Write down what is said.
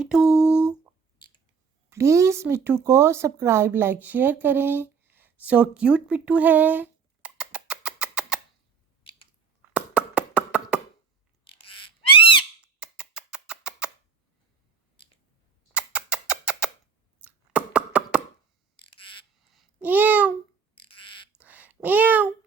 मिठू, प्लीज मिठू को subscribe like share करें। So cute मिठू है। म्याऊ म्याऊ।